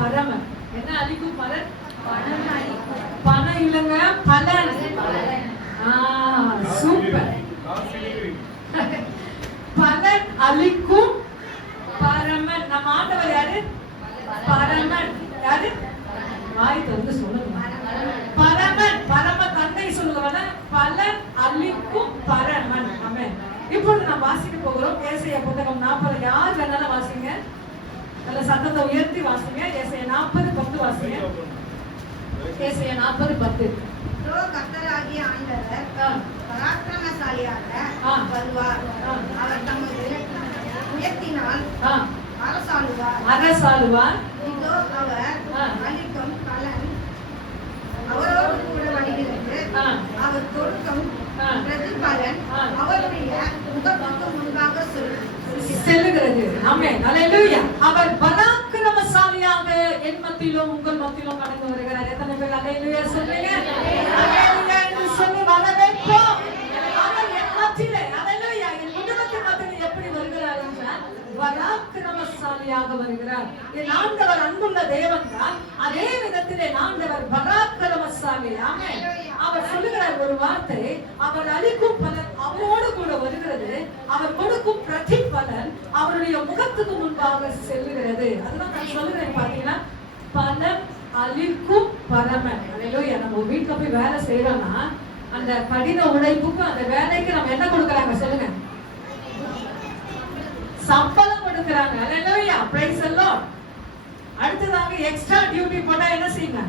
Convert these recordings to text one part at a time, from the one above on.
பரமன். என்ன அளிக்கும் பலன்? பணம் இல்லைங்க, பலன். சூப்பர். பலன் அளிக்கும் பரமன். நம்ம ஆண்டவர் யாரு? பரமன். யாரு? வாய் திறந்து சொல்லுங்க. பரமன், பரம தந்தை சொல்லுவாங்க. பலன் அளிக்கும் பரமன். ஆமென். இப்பொழுது நாம் வாசிக்க போகிறோம் ஏசாயா புத்தகம் 40. யார் வேணாலும் வாசிங்க, நல்ல சத்தத்தை உயர்த்தி வாசிங்க. ஏசாயா 40:10 வாசிங்க. ஏசாயா 40:10. கர்த்தராகிய ஆண்டவர் பராக்கிரமசாலியாக வருவார். அவர் தமது உயர்த்தினால் அரசாளுவார். இதோ அவர் அளிக்கும் பலன் அவரோடு கூட வருகிறது. அவர் கொடுக்கும் பிரதிபலன் அவருடைய முகத்துக்கு முன்பாக செல்லுகிறது. ஆமென். அல்லேலூயா. அவர் பராக்கிரமசாலியாக என் மத்தியிலும் உங்கள் மத்தியிலும் கடந்து வருகிறார். எத்தனை பேர் அல்லேலூயா சொல்றீங்க? அல்லேலூயா என்று சொல்லி வரவேற்போம். அவர் என் மத்தியிலே, அல்லேலூயா, என் குடும்பத்தின் மத்தியிலே எப்படி வருகிறார் என்றால் பராக்கிரமசாலியாக வருகிறார். என் ஆண்டவர் அன்புள்ள தேவன் தான். அதே விதத்திலே ஆண்டவர் பராக்கிரமசாலி. ஆமென். அவர் சொல்லுகிறார் ஒரு வார்த்தை, அவர் அளிக்கும் பலன் அவரோடு கூட வருகிறது. அவர் கொடுக்கும் பிரதிபலன் அவருடைய முகத்துக்கு முன்பாக செல்லுகிறது. அதுதான் நான் சொல்லுகிறேன். பாத்தீங்கன்னா, பலன் அளிக்கும் பரமன். அல்லேலூயா. நம்ம வீட்டுல போய் வேலை செய்யறோம்னா அந்த கடின உழைப்புக்கும் அந்த வேலைக்கு நம்ம என்ன கொடுக்கறாங்க சொல்லுங்க? சம்பளம் கொடுக்கறாங்க. அல்லேலூயா. Praise the Lord. அடுத்ததாக எக்ஸ்ட்ரா டியூட்டி போட்டா என்ன செய்யுங்க?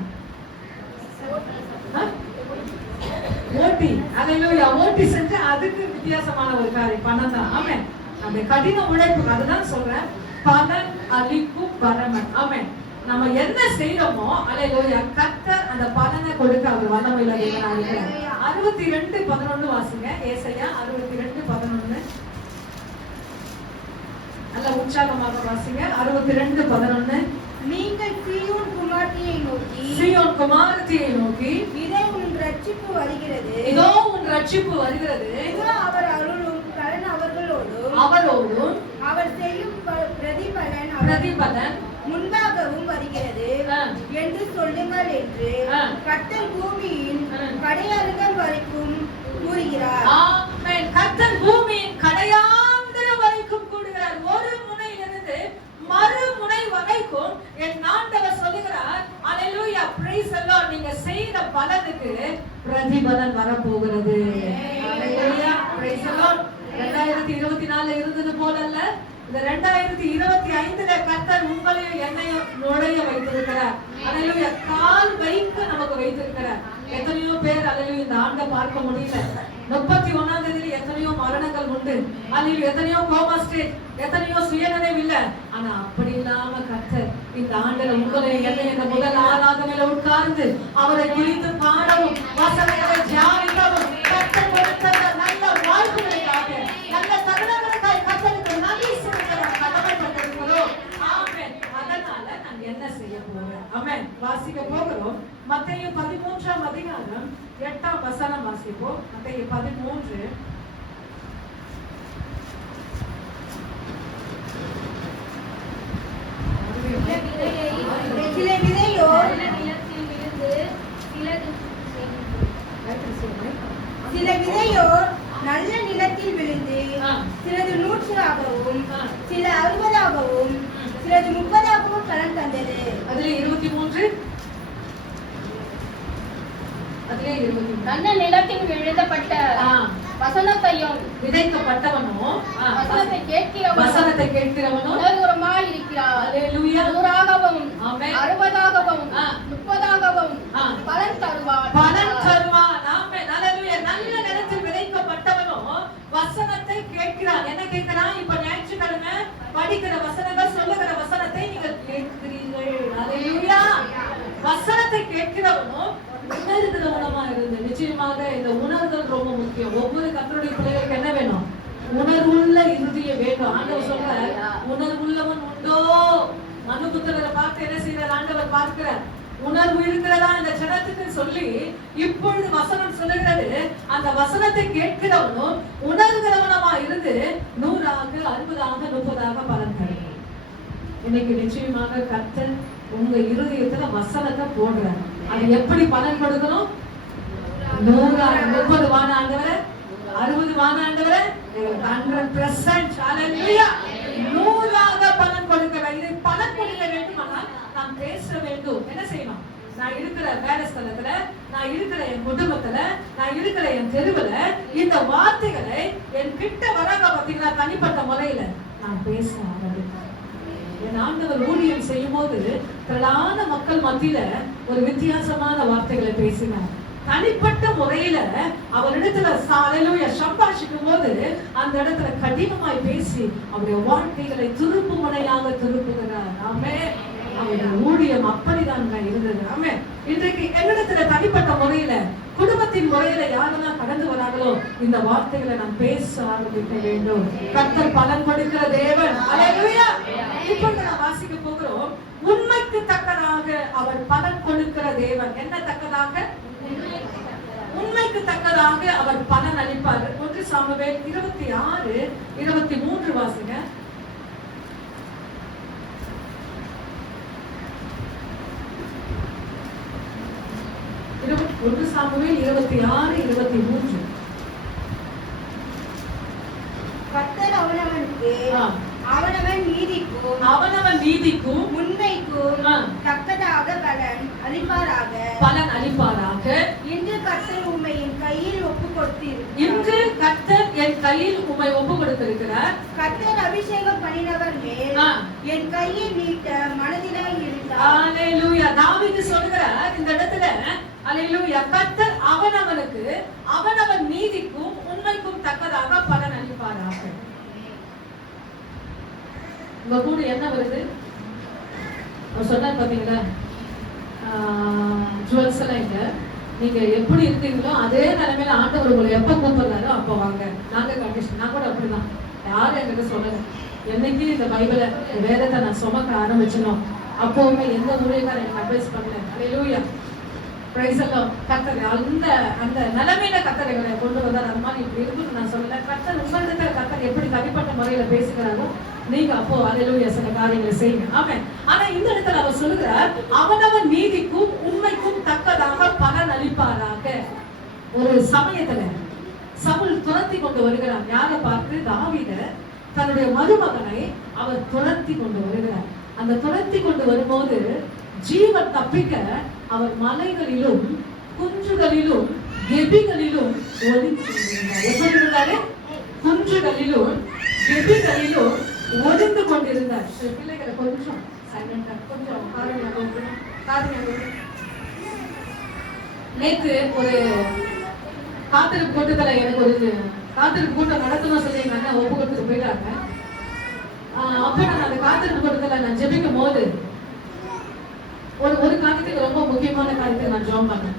ஓட்டி. அல்லேலூயா. ஓட்டி செஞ்சா அதுக்கு வித்தியாசமான ஒரு காரியம் பணம் தான். ஆமென். அந்த கடின உழைப்பு, அதுதான் சொல்றேன், பலன் அளிக்கும் பரமன். ஆமென். நம்ம என்ன செய்யறோமோ அல்லேலூயா, கர்த்தர் அந்த பலனை கொடுக்க அவர் வல்லமையுள்ள தேவனாக இருக்கிறார். 62:11 வாசிங்க. ஏசாயா 62:11. நல்ல உற்சாகமாக வாசிங்க. 62:11. நீங்கள் சீயோன் குமாரத்தியை நோக்கி, சீயோன் குமாரத்தியை நோக்கி, இதோ உன் ரட்சிப்பு வருகிறது, இதோ உன் ரட்சிப்பு வருகிறது, இதோ அவர் அருளும் பலன் அவர்களோடும், அவரோடும் அவர் செய்யும் பிரதிபலன் முன்பாகவும் வருகிறது என்று சொல்லுங்கள் என்று கர்த்தர் பூமியின் கடையாளர்கள் வரைக்கும் கூறுகிறார். ஆமென். கர்த்தர் பூமியின் கடையாளர்கள் வரைக்கும் கூறுகிறார். ஒரு முனையிலிருந்து மறுமுனை வரைக்கும் என் ஆண்டவர் சொல்லுகிறார். அல்லேலூயா. Praise the Lord. நீங்க செய்த பலனுக்கு பிரதிபலன் வர போகிறது. அல்லேலூயா. Praise the Lord. 2024 இருந்தது போல அல்ல, இந்த 2025 கர்த்தர் உங்களையும் என்னையும் நுழைய வைத்திருக்கிறார். அல்லேலூயா. கால் வைக்க நமக்கு வைத்திருக்கிறார். எத்தனையோ பேர் அல்லேலூயா இந்த ஆண்டை பார்க்க முடியல. 31ஆம் தேதியில எத்தனையோ மரணங்கள் உண்டு. அல்லேலூயா. எத்தனையோ கோமா ஸ்டேட், எத்தனையோ சுயநினைவு இல்ல. ஆனா அப்படி இல்லாம கர்த்தர் இந்த ஆண்டுல உங்களை என்னையும் இந்த முதல் ஆராதனையில உட்கார்ந்து அவரை குறித்து பாடவும் வசனங்களை தியானிக்கவும் கர்த்தர் கொடுத்த நல்ல வாய்ப்புகளுக்காக, நல்ல தருணங்களுக்காக கர்த்தருக்கு நன்றி சொல்ல கடமைப்பட்டிருக்கிறோம். ஆமென். அதனால நான் என்ன செய்ய போறேன்? ஆமென். வாசிக்க போகிறோம். மத்தேயு 13ஆம் அதிகாரம் 8ஆம் வசனம் வாசிப்போம். மத்தேயு 13. சில விதையோர் நல்ல நிலத்தில் விழுந்து சிலது 100ஆகவும் சில 60ஆகவும் சிலது 30ஆகவும் பலன் தந்தது. அதுல 23. நல்ல நிலத்தில் விழுந்தப்பட்ட வசனத்தையும் விதைக்கப்பட்டவனோ வசனத்தை கேட்கிறவனோ உணர்வுரமாய் இருக்கிறார். அல்லேலூயா. 100ஆகவும் ஆமென். 60ஆகவும் 30ஆகவும் பலன் தருவார். பலன் தருவார். ஆமென். அல்லேலூயா. நல்ல நிலத்தில் விதைக்கப்பட்டவனோ வசனத்தை கேட்கிறான். என்ன கேட்கிறான்? இப்ப ஞாயிற்றுக்கிழமை படிக்கிற வசனங்கள், சொல்லுகிற வசனத்தை நீங்கள் கேட்கிறீர்கள். அல்லேலூயா. வசனத்தை கேட்கிறவனோ உணர்கிறவனமா இருந்து, நிச்சயமாக இந்த உணர்தல் ரொம்ப முக்கியம். ஒவ்வொரு கர்த்தருடைய பிள்ளைகளுக்கு என்ன வேணும்? உணர்வுள்ள இருதயம் வேணும். ஆண்டவர் சொல்றார், உணர்வுள்ளவன் உண்டோ? மனுபுத்திரரை பார்த்து என்ன செய்யறார் ஆண்டவர் பார்க்கிறார். உணர்வு இருக்கிறதா இந்த ஜனத்துக்கு சொல்லி இப்பொழுது வசனம் சொல்லுகிறது. அந்த வசனத்தை கேட்கிறவனும் உணர்கிறவனமா இருந்து 100ஆக 60ஆக 30ஆக பலன் தரும். இன்னைக்கு நிச்சயமாக கர்த்தர் உங்க இருதயத்துல வசனத்தை போடுறார். அது எப்படி பலன் கொடுக்கணும்? 100, 30 வான ஆண்டவரே, 60 வான ஆண்டவரே, 100%, ஹalleluya, 100ஆக பலன் கொடுக்கிறார். இதை பலன் கொடுக்க வேண்டுமானால் நாம் பேச வேண்டும். என்ன செய்யணும்? நான் இருக்கிற வேலை ஸ்தலத்துல, நான் இருக்கிற என் குடும்பத்துல, நான் இருக்கிற என் தெருவுல இந்த வார்த்தைகளை என் கிட்ட வராங்க பாத்தீங்களா, தனிப்பட்ட முறையில நான் பேச ஆரம்பிப்பேன். என் ஆண்டவர் ஊழியம் செய்யும் போது திரளான மக்கள் மத்தியில ஒரு வித்தியாசமான வார்த்தைகளை பேசினார். தனிப்பட்ட முறையில அவரிடத்துல ஹalleluya சம்பாஷிக்கும் போது அந்த இடத்துல கடினமாய் பேசி அவருடைய வாழ்க்கைகளை திருப்பு முனையாக திருப்புகிறார். ஆமென். அவருடைய ஊழியம் அப்படிதான் இருந்தது. ஆமென். இன்றைக்கு என்னிடத்துல தனிப்பட்ட முறையில, குடும்பத்தின் முறையில யாரெல்லாம் கடந்து வராங்களோ இந்த வார்த்தைகளை நான் பேச ஆரம்பிக்க வேண்டும். கர்த்தர் பலன் கொடுக்கிற தேவன். ஹalleluya. இப்ப நான் வாசிக்க போகிறோம். உண்மைக்கு தக்கதாக அவர் பலன் கொடுக்கிற தேவன். என்ன தக்கதாக? உண்மைக்கு தக்கதாக அவர் பலன் அளிப்பார். 1 சாமுவேல் 26, 23 வாசிங்க. 1 சாமுவேல் 26, 23. கர்த்தர் அவனவனுக்கு அவனவன் நீதிக்கும் உண்மைக்கும் தக்கதாக பலன் அளிப்பாராக. இன்று கர்த்தர் உம்மை என் கையில் ஒப்புக் கொடுத்திருக்கிறார். கர்த்தர் அபிஷேகம் பண்ணினவர் மேல் என் கையை நீட்ட மனதிலாய் இருந்தார். ஹalleluya. தாவீது சொல்கிறார் இந்த இடத்துல, ஹalleluya, கர்த்தர் அவனவனுக்கு அவனவன் நீதிக்கும் உண்மைக்கும் தக்கதாக பலன் அளிப்பாராக. உங்க கூட என்ன வருது? சொன்னார் பாத்தீங்களா, ஜுவல்ஸ் எல்லாம் இல்ல, நீங்க எப்படி இருக்கீங்களோ அதே நிலைமையில ஆண்டவர் உங்களை எப்ப கூப்பிடுறாரோ அப்ப வாங்க. நாங்க கண்டிஷன், நான் கூட அப்படிதான். யாரும் என்கிட்ட சொல்லல. என்னைக்கு இந்த பைபிளை வேதத்தை நான் சுமக்க ஆரம்பிச்சனும் அப்பவுமே எந்த ஊழியக்காரர் எனக்கு அட்வைஸ் பண்ணல. ஹalleluya, பிரைஸ் எல்லாம். கர்த்தர் அந்த நிலைமையில கர்த்தர் எங்களை கொண்டு வந்தார். அந்த மாதிரி இப்படி இருக்குன்னு நான் சொல்லல. கர்த்தர் உங்களிடத்துல கர்த்தர் எப்படி தனிப்பட்ட முறையில பேசுகிறாரோ நீங்க அப்போ ஹalleluya சில காரியங்களை செய்யுங்க. ஆமென். ஆனா இந்த இடத்துல அவர் சொல்லுகிறார், அவனவன் நீதிக்கும் உண்மைக்கும் தக்கதாக பலன் அளிப்பாராக. ஒரு சமயத்துல சவுல் துரத்தி கொண்டு வருகிறார். யாரை பார்த்து? தாவீத, தன்னுடைய மருமகனை அவர் துரத்தி கொண்டு வருகிறார். அந்த துரத்தி கொண்டு வரும்போது ஜீவன் தப்பிக்க அவர் மலைகளிலும் குன்றுகளிலும் கெபிகளிலும் ஒளிந்து கொண்டிருந்தார். எப்படி இருந்தாரு? குன்றுகளிலும் கெபிகளிலும் ஒளிந்து கொண்டிருந்தார். பிள்ளைகளை கொஞ்சம் சைலண்டா, கொஞ்சம் காதுங்க. நேற்று ஒரு காத்திருப்பு கூட்டத்துல எனக்கு ஒரு காத்திருப்பு கூட்டம் நடத்தணும் சொல்லி எங்க அண்ணன் ஒப்பு கொடுத்துட்டு போயிட்டாங்க. அப்ப நான் அந்த காத்திருப்பு கூட்டத்துல நான் ஜெபிக்கும் போது ஒரு காரியத்துக்கு, ரொம்ப முக்கியமான காரியத்துக்கு நான் ஜெபம் பண்ணேன்.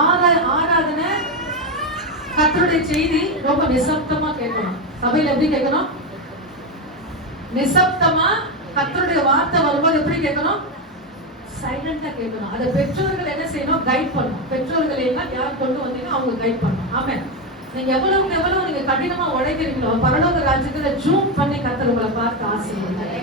ஆராதனை கர்த்தருடைய செய்தி ரொம்ப நிசப்தமா கேட்கணும். சபையில எப்படி கேட்கணும்? நிசப்தமா. கர்த்தருடைய வார்த்தை வரும்போது எப்படி கேட்கணும்? சைலண்டா கேட்கணும். அதை பெற்றோர்கள் என்ன செய்யணும்? கைட் பண்ணணும். பெற்றோர்கள் எல்லாம் யார் கொண்டு வந்தீங்கன்னா அவங்க கைட் பண்ணணும். ஆமென். நீங்க எவ்வளவு நீங்க கடினமா உழைக்கிறீங்களோ பரலோக ராஜ்யத்துல ஜூம் பண்ணி கர்த்தர் உங்களை பார்த்து ஆசீர்வதிப்பார்.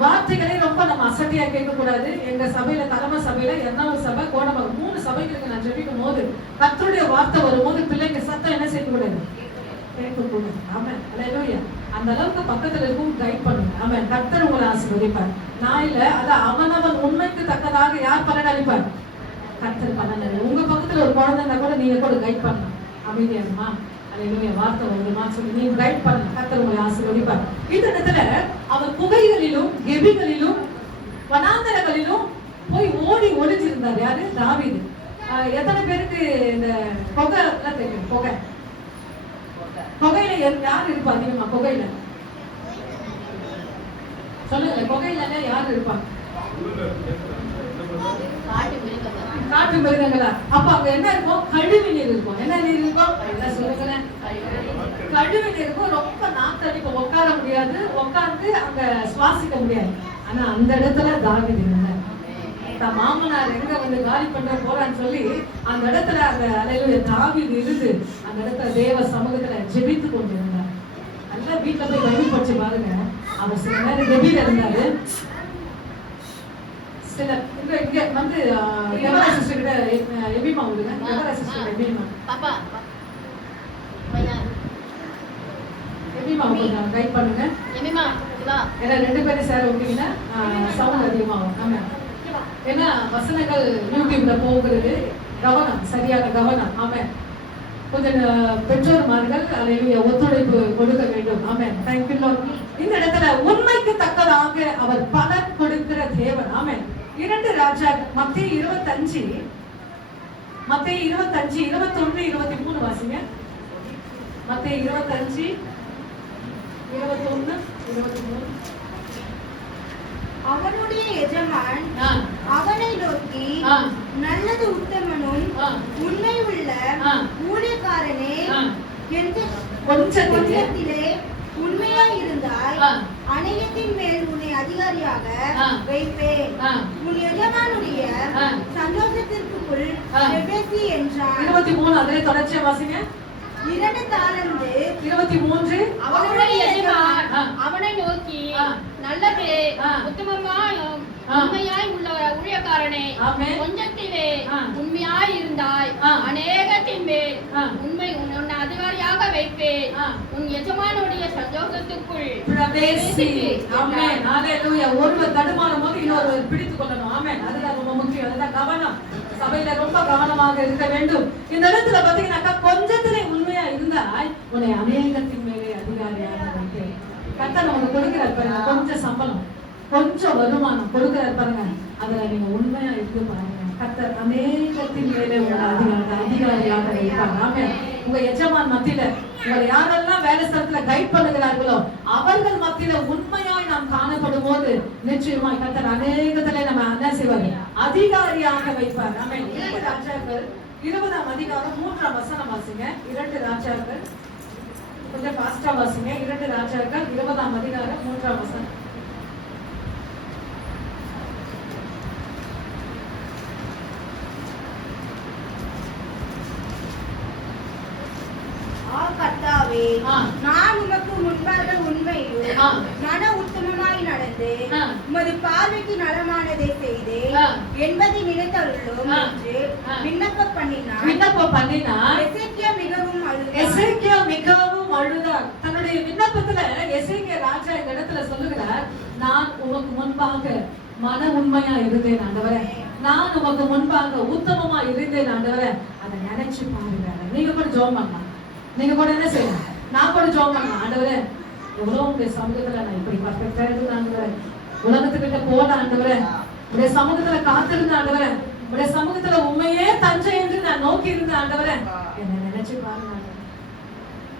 வார்த்தைகளை ரொம்ப நம்ம அசட்டையா கேட்க கூடாது. எங்க சபையில, தலைமை சபையில, என்னாவது சபை, கோடமகம் 3 சபைகளுக்கு நான் ஜெபிக்கும் போது கர்த்தருடைய வார்த்தை வரும்போது பிள்ளைங்க சத்தம் என்ன செய்யக்கூடாது? கேட்கக்கூடாது. ஆமென். ஹalleluya. அந்த அளவுக்கு பக்கத்துல இருக்கும் கைட் பண்ணுங்க. ஆமென். கர்த்தர் உங்களை ஆசீர்வதிப்பார். நான் இல்ல, அது அவனவன் உண்மைக்கு தக்கதாக யார் பலன் அளிப்பார்? கர்த்தர் பலன் அளிப்பார். உங்க பக்கத்துல ஒரு குழந்தை இருந்தா கூட நீங்க கூட கைட் பண்ணலாம். அமைதியாகுமா? ஹalleluya. வார்த்தை வருமா சொல்லி நீங்க கைட் பண்ணுங்க. கர்த்தர் உங்களை ஆசீர்வதிப்பார். இந்த இடத்துல அவர் குகைகளிலும் கெபிகளிலும் வனாந்தரங்களிலும் போய் ஓடி ஒளிஞ்சிருந்தார். யாரு? தாவீது. எத்தனை பேருக்கு இந்த புகை எல்லாம் தெரியும்? புகையில யார் இருப்பா அதிகமா? புகையில சொல்லுங்க. புகையில யார் இருப்பாங்க? காட்டு மிருகங்களா? அப்ப அங்க என்ன இருக்கும்? கழிவு நீர் இருக்கும். என்ன நீர் இருக்கும்? சொல்லுங்களேன். கழிவு நீர் இருக்கும். ரொம்ப நாத்தடிக்கும். உட்கார முடியாது, உட்கார்ந்து அங்க சுவாசிக்க முடியாது. ஆனா அந்த இடத்துல தாவீது இருந்தார். தன் மாமனார் எங்க வந்து காலி பண்ற போறான்னு சொல்லி அந்த இடத்துல அந்த ஹalleluya தாவீது இருந்து அந்த இடத்துல தேவ சமூகத்துல ஜெபித்து கொண்டிருந்தார். நல்லா வீட்டுல போய் பைபிள் படிச்சு பாருங்க. அவர் சில நேரம் டெபில இருந்தாரு. சில இங்க வந்து எவரா சிஸ்டர் கிட்ட எபிமா விடுங்க. எவரா சிஸ்டர் எபிமா பாப்பா எபிமா கொஞ்சம் கைட் பண்ணுங்க. எபிமா வா. ஏன்னா ரெண்டு பேரும் சேர விட்டீங்கன்னா சவுண்ட் அதிகமாகும். ஆமா, ஏன்னா வசனங்கள் யூடியூப்ல போகிறது கவனம், சரியான கவனம். ஆமா, கொஞ்சம் பெற்றோர்மார்கள் அல்லேலூயா ஒத்துழைப்பு கொடுக்க வேண்டும். ஆமா, தேங்க் யூ லார்ட். இந்த இடத்துல உண்மைக்கு தக்கதாக அவர் பலன் கொடுக்கிற தேவன். ஆமா, 2 ராஜா மத்தேயு 25 21 23 வாசிங்க. மத்தேயு 25 21 23. அவனுடைய எஜமான் அவனை நோக்கி, நல்லது உத்தமனும் உண்மை உள்ள ஊழியக்காரனே, கொஞ்சத்திலே உண்மையாய் இருந்தாய், அநேகத்தின் மேல் உன்னை அதிகாரியாக வைப்பேன். உன் எஜமானுடைய சந்தோஷத்திற்குள் பிரவேசி என்றான். 23 அதிலே தொடர்ச்சியா வாசிங்க. 2 தாலந்து 23. அவனுடைய எஜமான் அவனை நோக்கி, நல்லது உத்தமமாயும் உண்மையாய் உள்ள ஊழியக்காரனே, கொஞ்சத்திலே உண்மையாய் இருந்தாய், அநேகத்தின் மேல் உன்னை அதிகாரியாக வைப்பேன். உன் எஜமானுடைய சந்தோஷத்துக்குள் பிரவேசி. ஆமென், ஹalleluya. ஒருவர் தடுமாறும் போது இன்னொருவர் பிடித்துக் கொள்ளணும். ஆமென், அதுதான் ரொம்ப முக்கியம். அதுதான் கவனம். சபையில ரொம்ப கவனமாக இருக்க வேண்டும். இந்த இடத்துல பாத்தீங்கன்னா கொஞ்சத்திலே உண்மையா இருந்தாய், உன்னை அநேகத்தின் மேலே அதிகாரியாக வைப்பேன். கர்த்தர் நமக்கு கொடுக்கிறார் பாருங்க, கொஞ்சம் சம்பளம், கொஞ்சம் வருமானம் கொடுக்கிறார் பாருங்க, அதுல நீங்க உண்மையா இருந்து பாருங்க. கர்த்தர் அநேகத்தின் மேலே உங்களை அதிகாரியாக வைப்பார். ஆமென். உங்க எஜமான் மத்தியில உங்களை யாரெல்லாம் வேலை ஸ்தலத்துல கைட் பண்ணுகிறார்களோ அவர்கள் மத்தியில உண்மையாய் நாம் காணப்படும் போது நிச்சயமாய் கர்த்தர் அநேகத்திலே நம்ம என்ன செய்வார், அதிகாரியாக வைப்பார். ஆமென். 2 ராஜாக்கள் 20ஆம் அதிகாரம் 3ஆம் வசனம் வாசிங்க. 2 ராஜாக்கள் கொஞ்சம் ஃபாஸ்டா வாசிங்க. 2 ராஜாக்கள் 20ஆம் அதிகாரம் 3ஆம் வசனம். கர்த்தாவே, நான் உமக்கு முன்பாக உண்மையும் மன உத்தமமாய் நடந்து உமது பார்வைக்கு நலமானதை செய்தேன் என்பதை நினைத்தருளும் என்று விண்ணப்பம் பண்ணினார். எசேக்கியா மிகவும் அழுதார். தன்னுடைய விண்ணப்பத்துல எசேக்கியா ராஜா இந்த இடத்துல சொல்லுகிறார், நான் உமக்கு முன்பாக மன உண்மையா இருந்தேன் ஆண்டவரே, நான் உமக்கு முன்பாக உத்தமமா இருந்தேன் ஆண்டவரே. அதை நினைச்சு பாருங்க. நீங்க கூட ஜெபம் பண்ணலாம், நீங்க கூட என்ன செய்யலாம், நான் கூட ஜெபம் பண்ணலாம். ஆண்டவரே, எவ்வளவு உங்களுடைய சமூகத்துல நான் இப்படி பர்ஃபெக்டா இருந்தேன் ஆண்டவரே, உலகத்துக்கிட்ட போன ஆண்டவரே, உடைய சமூகத்துல காத்திருந்த ஆண்டவரே, உடைய சமூகத்துல உண்மையே தஞ்சை என்று நான் நோக்கி இருந்த ஆண்டவரே, என்ன நினைச்சு பாருங்க,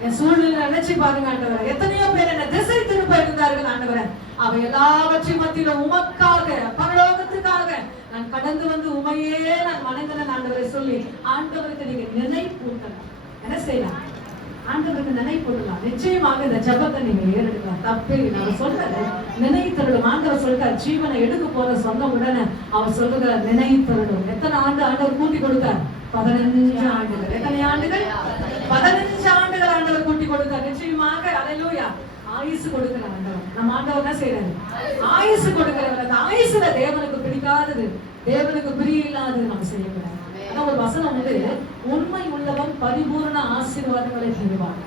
என் சூழ்நிலை நினைச்சு பாருங்க ஆண்டவரே. எத்தனையோ பேர் என்ன திசை திருப்ப இருந்தார்கள் ஆண்டவரே, அவை எல்லாவற்றையும் மத்தியில உமக்காக பரலோகத்துக்காக நான் கடந்து வந்து உமையே நான் வணங்கினேன் ஆண்டவரை சொல்லி ஆண்டவருக்கு நீங்க நினைப்பூட்டலாம். என்ன செய்யலாம், ஆண்டவருக்கு நினைப்பூட்டலாம். நிச்சயமாக இந்த ஜபத்தை நீங்க ஏறெடுக்கலாம், தப்பே இல்லை. அவர் சொல்றாரு நினைத்தருடும். ஆண்டவர் சொல்றார், ஜீவனை எடுக்க போற சொன்ன உடனே அவர் சொல்லுகிறார் நினைத்தருடும். எத்தனை ஆண்டு ஆண்டவர் கூட்டி கொடுத்தார்? 15 ஆண்டுகள். எத்தனை ஆண்டுகள்? 15 ஆண்டுகள் ஆண்டவர் கூட்டி கொடுத்தார். நிச்சயமாக அல்லேலூயா ஆயுசு கொடுக்கிற ஆண்டவர். நம்ம ஆண்டவர் என்ன செய்யறாரு? ஆயுசு கொடுக்கிறவர். அந்த ஆயுசுல தேவனுக்கு பிடிக்காதது, தேவனுக்கு பிரியமில்லாதது நம்ம செய்யக்கூடாது. ஆனா ஒரு வசனம் வந்து, உண்மை உள்ளவன் பரிபூர்ண ஆசீர்வாதங்களை பெறுவான்.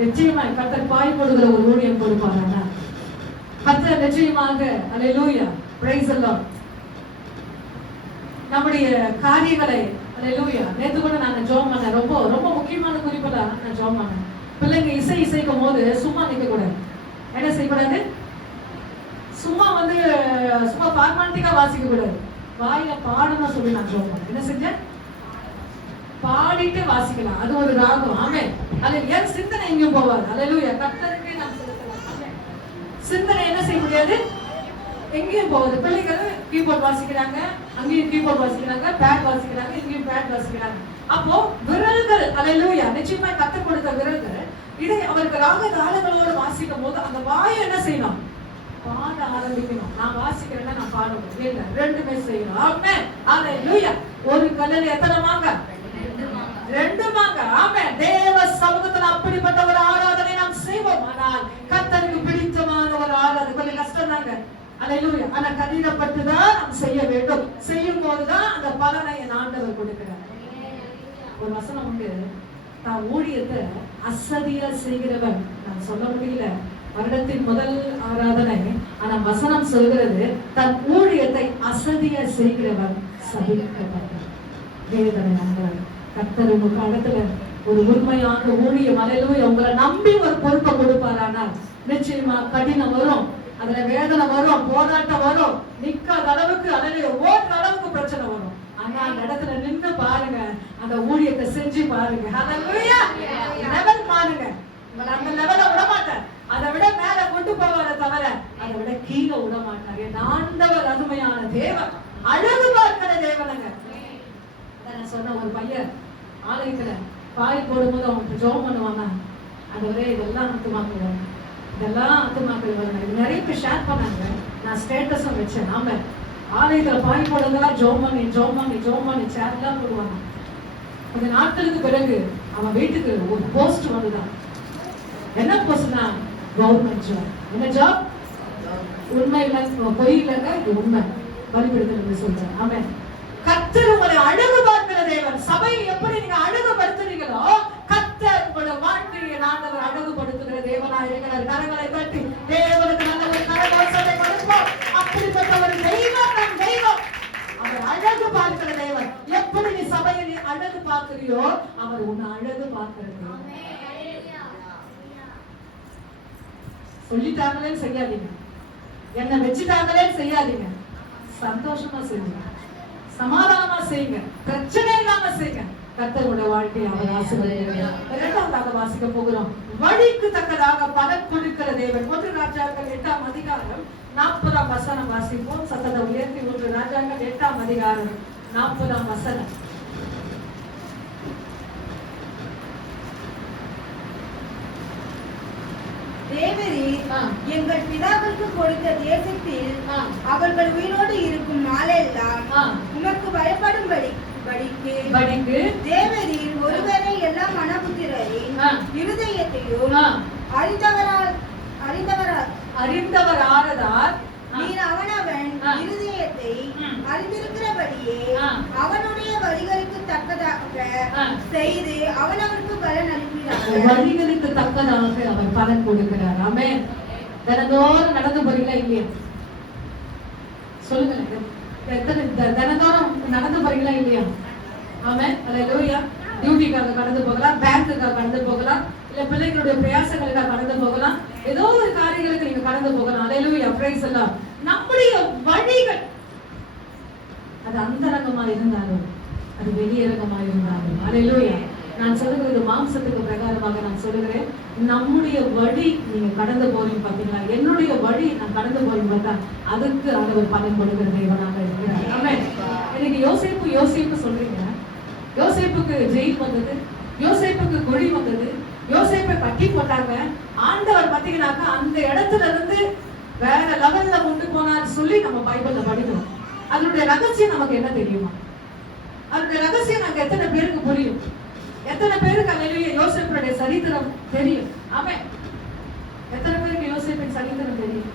நிச்சயமாய் கர்த்தர் பாய் போடுகிற ஒரு ஊழியம் கொடுப்பாங்க. கர்த்தர் நிச்சயமாக அல்லேலூயா பிரைஸ் தி லார்ட் நம்முடைய காரியங்களை அல்லேலூயா. நேத்து கூட நான் ஜெபம் பண்ணேன். ரொம்ப ரொம்ப முக்கியமான குறிப்பா நான் ஜெபம் பண்ணேன். பிள்ளைங்க இசைக்கும் போது சும்மா நிக்க கூடாது. என்ன செய்யக்கூடாது? சும்மா வந்து சும்மா ஃபார்மாலிட்டிக்கா வாசிக்க கூடாது. வாயில பாடணும் சொல்லி நான் ஜெபம் பண்ணேன். என்ன செஞ்சேன்? பாடிட்டு வாசிக்கலாம். அது ஒரு ராகம். ஆமென். அது ஏன் சிந்தனை எங்கேயும் போவாது. அல்லேலூயா. கர்த்தருக்கே நாம் செலுத்தலாம். சிந்தனை என்ன செய்ய முடியாது, எங்கேயும் போகுது. பிள்ளைகள் கீபோர்ட் வாசிக்கிறாங்க, அங்கேயும் கீபோர்ட் வாசிக்கிறாங்க, பேட் வாசிக்கிறாங்க, இங்கேயும் பேட் வாசிக்கிறாங்க. அப்போ விரல்கள் அல்லேலூயா நிச்சயமா கத்து கொடுத்த விரல்கள் இதை அவருக்கு ராக தாளங்களோடு வாசிக்கும் போது அந்த வாயை என்ன செய்யணும்? பாட ஆரம்பிக்கணும். நான் வாசிக்கிறேன்னா நான் பாடணும். இல்ல, ரெண்டுமே செய்யணும். ஆமென். அல்லேலூயா. ஒரு கல்லில் எத்தனை மாங்க? 2 மாங்க. ஆமென். தேவ சமூகத்துல அப்படிப்பட்ட ஒரு ஆராதனை நாம் செய்வோம். ஆனால் கர்த்தருக்கு பிடித்தமா சொன்னாங்க. அல்லேலூயா. ஆனா கடினப்பட்டு தான் நாம் செய்ய வேண்டும். செய்யும் போதுதான் அந்த பலனை என் ஆண்டவர் கொடுக்கிறார். ஒரு வசனம் உண்டு, தான் ஊழியத்தை அசதியா செய்கிறவன், நான் சொல்ல முடியல வருடத்தின் முதல் ஆராதனை, ஆனா வசனம் சொல்கிறது தன் ஊழியத்தை அசதியா செய்கிறவன் சபிக்கப்பட்டான். வேதனை நம்புறாங்க. கர்த்தர் உங்க காலத்துல ஒரு உண்மையான ஊழியம், அல்லேலூயா, உங்களை நம்பி ஒரு பொறுப்பை கொடுப்பாரானால் நிச்சயமா கடினம் வரும், அதுல வேதனை வரும், போராட்டம் வரும், நிக்காத அளவுக்கு அல்லேலூயா ஓடுற அளவுக்கு பிரச்சனை வரும். ஆனா அந்த இடத்துல நின்று பாருங்க, அந்த ஊழியத்தை செஞ்சு பாருங்க. அல்லேலூயா. லெவல் பாருங்க, உங்களை அந்த லெவல விட மாட்டார், அதை விட மேல கொண்டு போவார தவிர அதை விட கீழே விட மாட்டார். என் ஆண்டவர் அருமையான தேவன், அழகு பார்க்கிற தேவனுங்க. நான் சொன்ன ஒரு பையன் ஆலயத்துல பாய் போடும்போது அவனுக்கு ஜோம் பண்ணுவாங்க, அதுவரை இதெல்லாம் அத்துமாக்கள் வரும், இதெல்லாம் அத்துமாக்கள் வரும். இது நிறைய பேர் ஷேர் பண்ணாங்க, நான் ஸ்டேட்டஸும் வச்சேன். ஆமா, ஆலயத்துல பாய் போடுறதெல்லாம் ஜோம் பண்ணி சேர்லாம் போடுவாங்க. கொஞ்ச நாட்களுக்கு பிறகு அவன் வீட்டுக்கு ஒரு போஸ்ட் வந்துதான். என்ன போஸ்ட்னா கவர்மெண்ட் ஜாப். என்ன ஜாப்? உண்மை இல்ல, பொய் இல்லைங்க, இது உண்மை. பலிபீடத்தில் சொல்றேன். ஆமா, கர்த்தர் உங்களை அழகு பார்க்கிற தேவன். சபையை எப்படி நீங்க அழகுபடுத்துறீங்களோ கர்த்தர் உங்களோட வாழ்க்கையை ஆண்டவர் அழகுபடுத்துகிற தேவனா இருக்கிறார். கரங்களை தட்டி தேவனுக்கு நல்ல ஒரு கரகோஷத்தை கொடுப்போம். அப்படிப்பட்ட ஒரு தெய்வம் நம் தெய்வம். அவர் அழகு பார்க்கிற தேவன். எப்படி நீ சபையை நீ அழகு பார்க்கிறியோ அவர் உன்னை அழகு பார்க்கிற தேவன். சொல்லிட்டாங்களே செய்யாதீங்க, என்ன வச்சுட்டாங்களே செய்யாதீங்க, சந்தோஷமா செய்யுங்க, சமாதானமா செய்யுங்க, பிரச்சனை இல்லாம செய்யுங்க. கர்த்தரோட வாழ்க்கையை அவர் ஆசீர்வதிக்கிறார். இரண்டாவதாக வாசிக்க போகிறோம், வழிக்கு தக்கதாக பலன் கொடுக்கிற தேவன். 1 ராஜாக்கள் 8ஆம் அதிகாரம் 40ஆம் வசனம் வாசிப்போம். சத்தத்தை உயர்த்தி 1 ராஜாக்கள் 8ஆம் அதிகாரம் 40ஆம் வசனம். தேவரீர் எங்கள் பிதாக்களுக்கு கொடுத்த தேசத்தில் அவர்கள் உயிரோடு இருக்கும் நாளெல்லாம் உமக்கு பயப்படும்படி தேவரீர் ஒருவரை எல்லா மனபுத்திரரின் இருதயத்தையும் அறிந்தவரானதால் நீர் அவனவன் இருதயத்தை அறிந்திருக்கிறபடியே அவனுடைய வழிகளுக்கு தக்கதாக செய்து அவனவனுக்கு பலன் அனுப்பினார். வழிகளுக்கு தக்கதாக அவர் பலன் கொடுக்கிறார். ஆமென். தினந்தோறும் நடந்து போறீங்களா இல்லையா? சொல்லுங்க, தினந்தோறும் நடந்து போறீங்களா இல்லையா? ஆமென். அல்லேலூயா. டியூட்டிக்காக கடந்து போகலாம், பேங்க்குக்காக கடந்து போகலாம், இல்ல பிள்ளைகளுடைய பிரயாசங்களுக்காக கடந்து போகலாம், ஏதோ ஒரு காரியங்களுக்கு நீங்க கடந்து போகலாம். அல்லேலூயா. பிரைஸ் எல்லாம். நம்முடைய வழிகள் அது அந்தரங்கமா இருந்தாலும் அது வெளியரங்கமா இருந்தாலும், அல்லேலூயா, நான் சொல்லுகிறது மாம்சத்துக்கு பிரகாரமாக நான் சொல்லுகிறேன். நம்முடைய வழி நீங்க கடந்து போறீங்க பாத்தீங்களா, என்னுடைய வழி நான் கடந்து போறீங்க பார்த்தா அதுக்கு ஆண்டவர் பலன் கொடுக்கிற தேவனாக இருக்கிறார். ஆமென். இன்னைக்கு யோசேப்பு சொல்றீங்க, யோசேப்புக்கு ஜெயில் வந்தது, யோசேப்புக்கு குழி வந்தது, யோசேப்பை கட்டி போட்டாங்க. ஆண்டவர் பாத்தீங்கன்னாக்கா அந்த இடத்துல இருந்து வேற லெவல்ல கொண்டு போனார் சொல்லி நம்ம பைபிள்ல படிக்கிறோம். அதனுடைய ரகசியம் நமக்கு என்ன தெரியுமா? அதனுடைய ரகசியம் நமக்கு எத்தனை பேருக்கு புரியும்? எத்தனை பேருக்கு அல்லேலூயா யோசேப்புடைய சரித்திரம் தெரியும்? ஆமென். எத்தனை பேருக்கு யோசேப்பின் சரித்திரம் தெரியும்?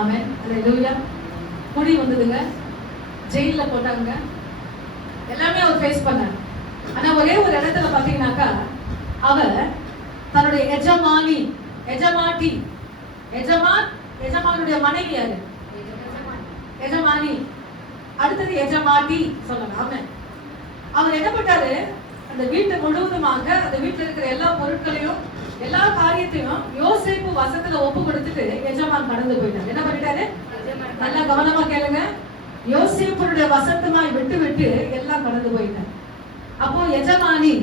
ஆமென். அல்லேலூயா. குழி வந்ததுங்க, ஜெயில போட்டாங்க, எல்லாமே அவர் ஃபேஸ் பண்ணார். ஆனா ஒரே ஒரு இடத்துல பாத்தீங்கன்னாக்கா அவர் தன்னுடைய எஜமானுடைய மனைவி யாரு? எஜமானி. அடுத்தது எஜமாட்டி சொல்லலாம். ஆமென். அவர் என்ன பண்ணாரு, அந்த வீட்டை முழுவதுமாக அந்த வீட்டுல இருக்கிற எல்லா பொருட்களையும் எல்லா காரியத்தையும் யோசேப்பு வசத்துல ஒப்பு கொடுத்துட்டு எஜமான் கடந்து போயிட்டார். என்ன பண்ணிட்டாரு? நல்லா கவனமா கேளுங்க. யோசேப்புடைய வசத்தமாய் விட்டு விட்டு எல்லாம் கடந்து போயிட்டார். அப்போ எஜமானி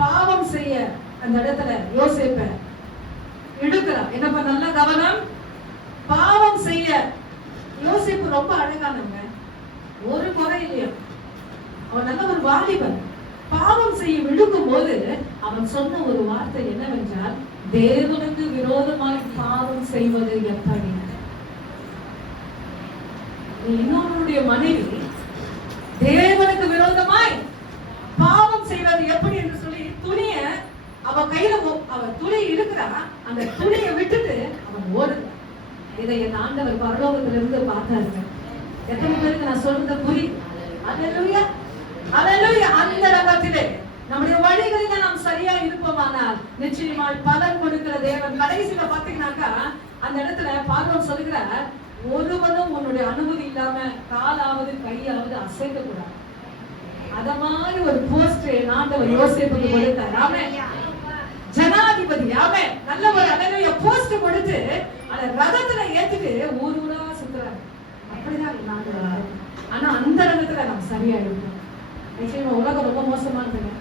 பாவம் செய்ய அந்த இடத்துல யோசேப்ப இழுக்கிறார். என்ன பண்ண? நல்ல கவனம். பாவம் செய்ய யோசேப்பு ரொம்ப அழகானவங்க, ஒரு குறை இல்லையா, அவன் நல்ல ஒரு வாலிபன். பாவம் செய்ய விழுக்கும் போது அவன் சொன்ன ஒரு வார்த்தை என்னவென்றால், தேவனுக்கு விரோதமாய் பாவம் செய்வது எப்படி? இன்னொருடைய மனைவி தேவனுக்கு விரோதமாய் பாவம் செய்வது எப்படி என்று சொல்லி துணிய அவ அவ கையில அவ துளி இருக்கிறா, அந்த துளியை விட்டுட்டு அவன் ஓடுறான். இதை என் ஆண்டவர் பரலோகத்திலிருந்து பார்த்தாருங்க. எத்தனை பேருக்கு நான் சொல்றது புரியுது? அல்லேலூயா, அல்லேலூயா. அந்த இடத்திலே நம்முடைய வழிகளில நாம் சரியா இருப்போமானால் நிச்சயமாய் பலன் கொடுக்கிற தேவன். கடைசியில பாத்தீங்கன்னாக்கா அந்த இடத்துல பார்வோன் சொல்லுகிறார், ஒருவனும் உன்னுடைய அனுமதி இல்லாம காலாவது கையாவது அசைக்க கூடாது. அத மாதிரி ஒரு போஸ்ட் ஆண்டவர் யோசேப்புக்கு கொடுத்தார். ஆமென். ஜனாதிபதி, ஆமென், நல்ல ஒரு அல்லேலூயா போஸ்ட் கொடுத்து அத ரதத்துல ஏத்திட்டு ஊர் ஊரா சுத்துறாங்க. அப்படிதான் ஆண்டவர். ஆனா அந்த இடத்துல நம்ம சரியா இருக்கோம். நிச்சயமா உலகம் ரொம்ப மோசமானதுங்க,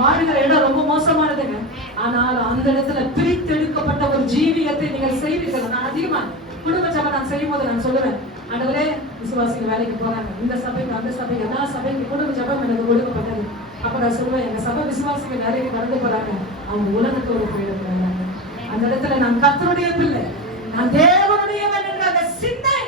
வாழ்கிற இடம் ரொம்ப மோசமானதுங்க. ஆனால் அந்த இடத்துல பிரித்தெடுக்கப்பட்ட ஒரு ஜீவியத்தை நீங்கள் செய்வீர்கள். நான் அதிகமா குடும்ப சபை நான் செய்யும் போது நான் சொல்லுவேன், ஆண்டவரே விசுவாசிகள் வேலைக்கு போறாங்க, இந்த சபைக்கு அந்த சபை எல்லா சபைக்கு குடும்ப ஜபம் எனக்கு கொடுக்கப்பட்டது. அப்ப நான் சொல்லுவேன், எங்க சபை விசுவாசிகள் வேலைக்கு கடந்து போறாங்க, அவங்க உலகத்தோடு போயிடக்கூடாது. அந்த இடத்துல நான் கர்த்தருடைய பிள்ளை, நான் தேவனுடையவன் என்ற அந்த சிந்தை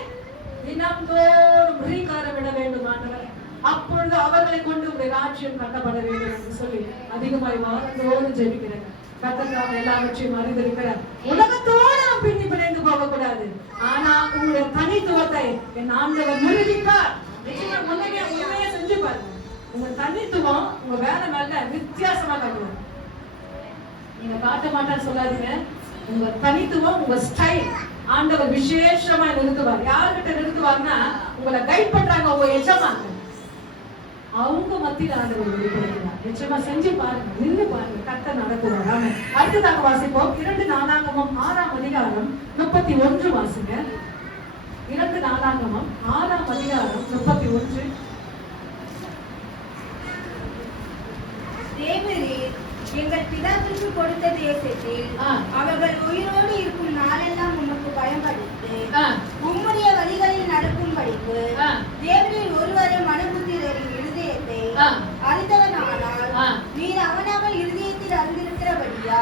தினம்தோறும் ரீகாரம் விட வேண்டும் ஆண்டவரே. அப்பொழுது அவர்களை கொண்டு உடைய ராஜ்யம் கட்டப்பட வேண்டும் என்று சொல்லி அதிகமாய் வாரத்தோடு ஜெபிக்கிறேன். கர்த்தர் எல்லாவற்றையும் அறிந்திருக்கிறார். உலகத்தோடு நாம் பின்னி பிணைந்து போக கூடாது. ஆனா உங்களுடைய தனித்துவத்தை என் ஆண்டவர் நிரூபிப்பார். நிச்சயமா உண்மையா செஞ்சு பாருங்க. உங்க தனித்துவம் உங்க வேலை மேல வித்தியாசமா காட்டுவார். நீங்க காட்ட மாட்டான்னு சொல்லாதீங்க. உங்க தனித்துவம், உங்க ஸ்டைல் ஆண்டவர் விசேஷமா நிறுத்துவார். யாருக்கிட்ட நிறுத்துவார்னா, உங்களை கைட் பண்றாங்க உங்க எஜமான், அவங்க மத்தியில் ஆண்டவர் வெளிப்படுத்துவார். நிச்சயமா செஞ்சு பாருங்க, நின்று பாருங்க, கர்த்தர் நடத்துவார். ஆமென். அடுத்ததாக வாசிப்போம் 2 நாளாகமம் 6ஆம் அதிகாரம் 31 வாசிங்க. 2 நாளாகமம் 6ஆம் அதிகாரம் 31. தேவரீர் எங்கள் பிதாக்களுக்கு கொடுத்த தேசத்தில் அவர்கள் உயிரோடு இருக்கும் நாளெல்லாம் உமக்கு பயன்படுத்து உம்முடைய வழிகளில் நடக்கும்படிக்கு தேவரீர் ஒருவரை மனபுத்திரரின் இருதயத்தை அறிந்தவனானால் நீர் அவனவன் இருதயத்தில் அறிந்திருக்கிறபடியா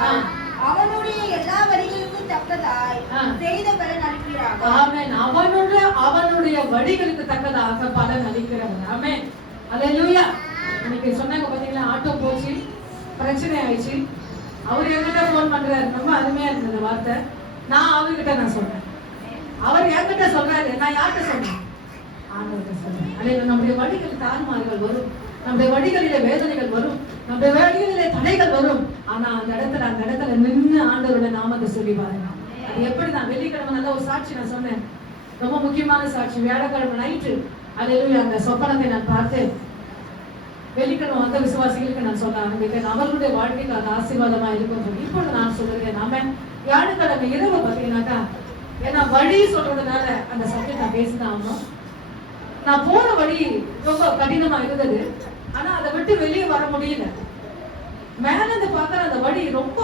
அவனுடைய எல்லா வழிகளுக்கும் தக்கதாய் செய்த பலன் அளிக்கிறார். ஆமென். அவனுடைய வழிகளுக்கு தக்கதாக பலன் அளிக்கிறவன். ஆமென். அல்லேலூயா. இன்னைக்கு சொன்னாங்க பாத்தீங்களா, ஆட்டோ போச்சு, பிரச்சனை ஆயிடுச்சு. அவர் என்கிட்ட போன் பண்றாரு. ரொம்ப அருமையா இருந்தது வார்த்தை. நான் அவர்கிட்ட நான் சொன்னேன், அவர் என்கிட்ட சொல்றாரு, நான் யார்கிட்ட சொன்னேன்? ஆண்டவர்கிட்ட சொன்னேன். அல்ல, நம்முடைய வழிகள் தாறுமாறுகள் வரும், நம்முடைய வழிகளிலே வேதனைகள் வரும், நம்முடைய வழிகளிலே தடைகள் வரும். ஆனா அந்த இடத்துல நின்று ஆண்டவருடைய நாமத்தை சொல்லி பாருங்க. அது எப்படி? நான் வெள்ளிக்கிழமை நல்ல ஒரு சாட்சி நான் சொன்னேன், ரொம்ப முக்கியமான சாட்சி. வியாழக்கிழமை நைட்டு அல்லேலூயா அந்த சொப்பனத்தை நான் பார்த்து வெள்ளிக்கிழமை வந்த விசுவாசிகளுக்கு நான் சொல்ல ஆரம்பித்தேன், அவர்களுடைய வாழ்க்கைக்கு அது ஆசீர்வாதமா இருக்கும் சொல்லி. இப்பொழுது நான் சொல்றேன், நாம வியாழக்கிழமை இரவு பார்த்தீங்கன்னாக்கா, ஏன்னா வழி சொல்றதுனால அந்த சப்ஜெக்ட் நான் பேசிதான் ஆகணும். நான் போற வழி ரொம்ப கடினமா இருந்தது, ஆனா அதை விட்டு வெளியே வர முடியல. மேல இருந்து பார்க்கற அந்த வழி ரொம்ப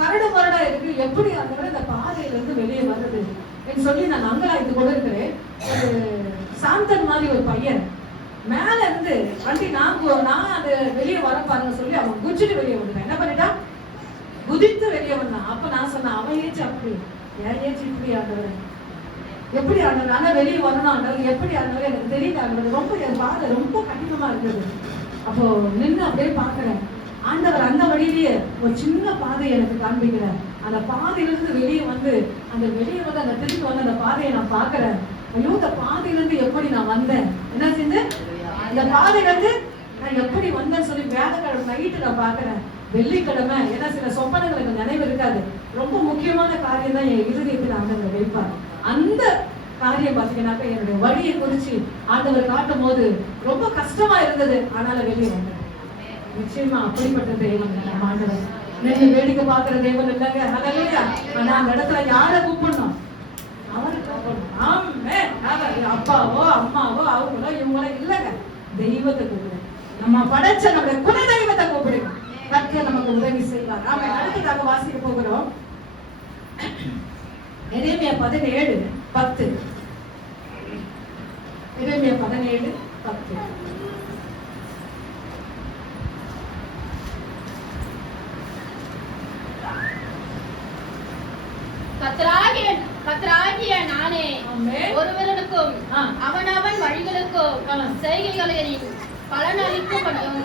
கரடு மரடா இருக்கு. எப்படி அந்த பாதையில இருந்து வெளியே வருது என்று சொல்லி நான் அங்கலாய்த்து கொண்டு இருக்கிறேன். ஒரு சாந்தன் மாதிரி ஒரு பையன் மேல இருந்து வண்டி நான் அது வெளியே வர பாருங்க சொல்லி அவன் குதிச்சுட்டு வெளியே வந்துட்டான். என்ன பண்ணிட்டான்? குதித்து வெளியே வந்தான். அப்ப நான் சொன்னேன், அவன் ஏச்சு அப்படி, ஏன் ஏச்சு இப்படி ஆண்டவர், எப்படி ஆண்டவர், ஆனா வெளியே வரணும் ஆண்டவர், எப்படி ஆண்டவர் எனக்கு தெரியல ஆண்டவர், ரொம்ப என் பாதை ரொம்ப கடினமா இருந்தது. அப்போ நின்று அப்படியே பாக்குறேன், ஆண்டவர் அந்த வழியிலேயே ஒரு சின்ன பாதை எனக்கு காண்பிக்கிறார். அந்த பாதையிலிருந்து வெளியே வந்து அந்த திரும்பி வந்து அந்த பாதையை நான் பாக்குறேன். ஐயோ, இந்த பாதையிலிருந்து எப்படி நான் வந்தேன், என்ன செஞ்சேன், இந்த பாதையிலிருந்து நான் எப்படி வந்தேன்னு சொல்லி வியாழக்கிழமை நைட்டு நான் பாக்குறேன். வெள்ளிக்கிழமை, ஏன்னா சில சொப்பனங்கள் எனக்கு நினைவு இருக்காது, ரொம்ப முக்கியமான காரியம் தான் என் இருதயத்தில் ஆண்டவர் வைப்பார். அந்த காரியம் பார்த்தீங்கன்னாக்கா என்னுடைய வழியை குறிச்சு ஆண்டவர் காட்டும் போது ரொம்ப கஷ்டமா இருந்தது, ஆனாலும் வெளியே வந்தேன். நிச்சயமா அப்படிப்பட்ட தெய்வம் நம்ம ஆண்டவர். நீங்க வேடிக்கை பார்க்கிற தெய்வம் இல்லைங்க. அல்லேலூயா. ஆனா அந்த இடத்துல யாரை கூப்பிடணும்? அவரை கூப்பிடணும். ஆமென். அப்பாவோ அம்மாவோ அவங்களோ இவங்களோ இல்லைங்க, தெய்வத்தை கூப்பிடுங்க. நம்ம படைச்ச நம்முடைய குல தெய்வத்தை கூப்பிடுங்க. கர்த்தர் நமக்கு உதவி செய்வார். ஆமென். அடுத்ததாக வாசிக்க போகிறோம் எரேமியா 17:10. எரேமியா 17:10. கர்த்தராகிய நானே ஒருவருக்கும் அவனவன் வழிகளுக்கும் செய்கைகளின் பலன் அளிக்கும்படியும்